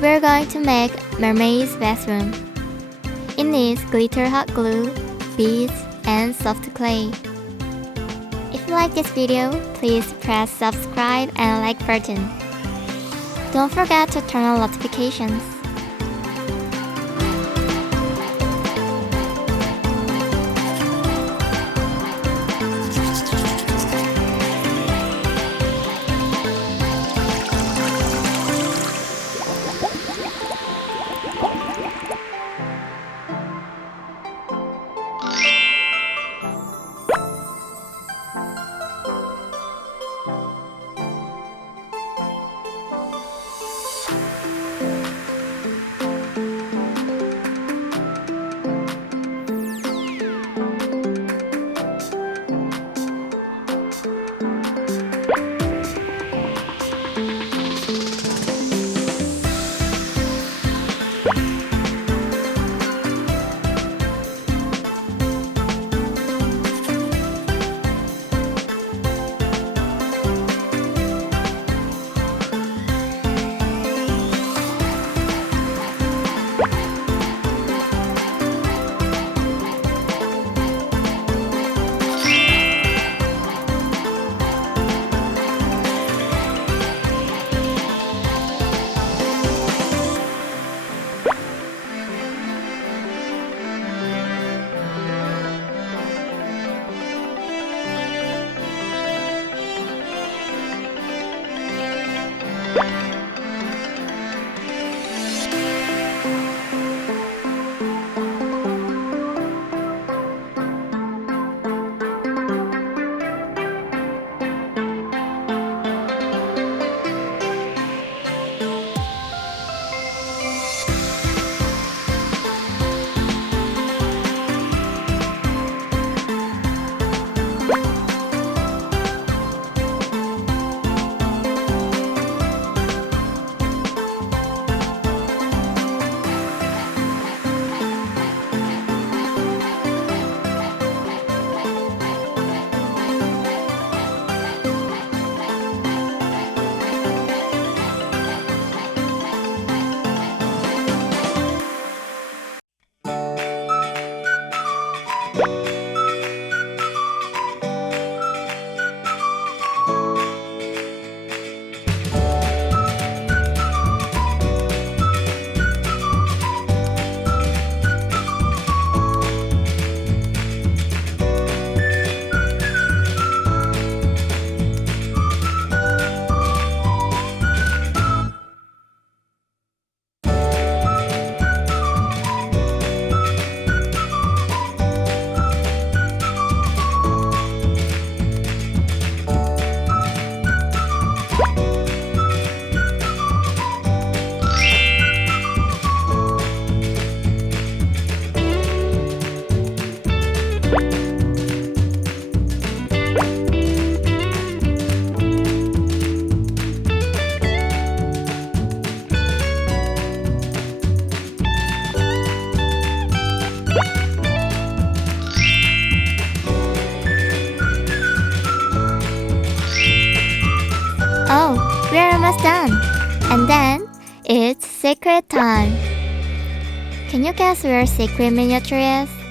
We're going to make Mermaid's bathroom. It needs glitter hot glue, beads, and soft clay. If you like this video, please press subscribe and like button. Don't forget to turn on notifications. Oh, we're almost done. And then, it's secret time. Can you guess where secret miniature is?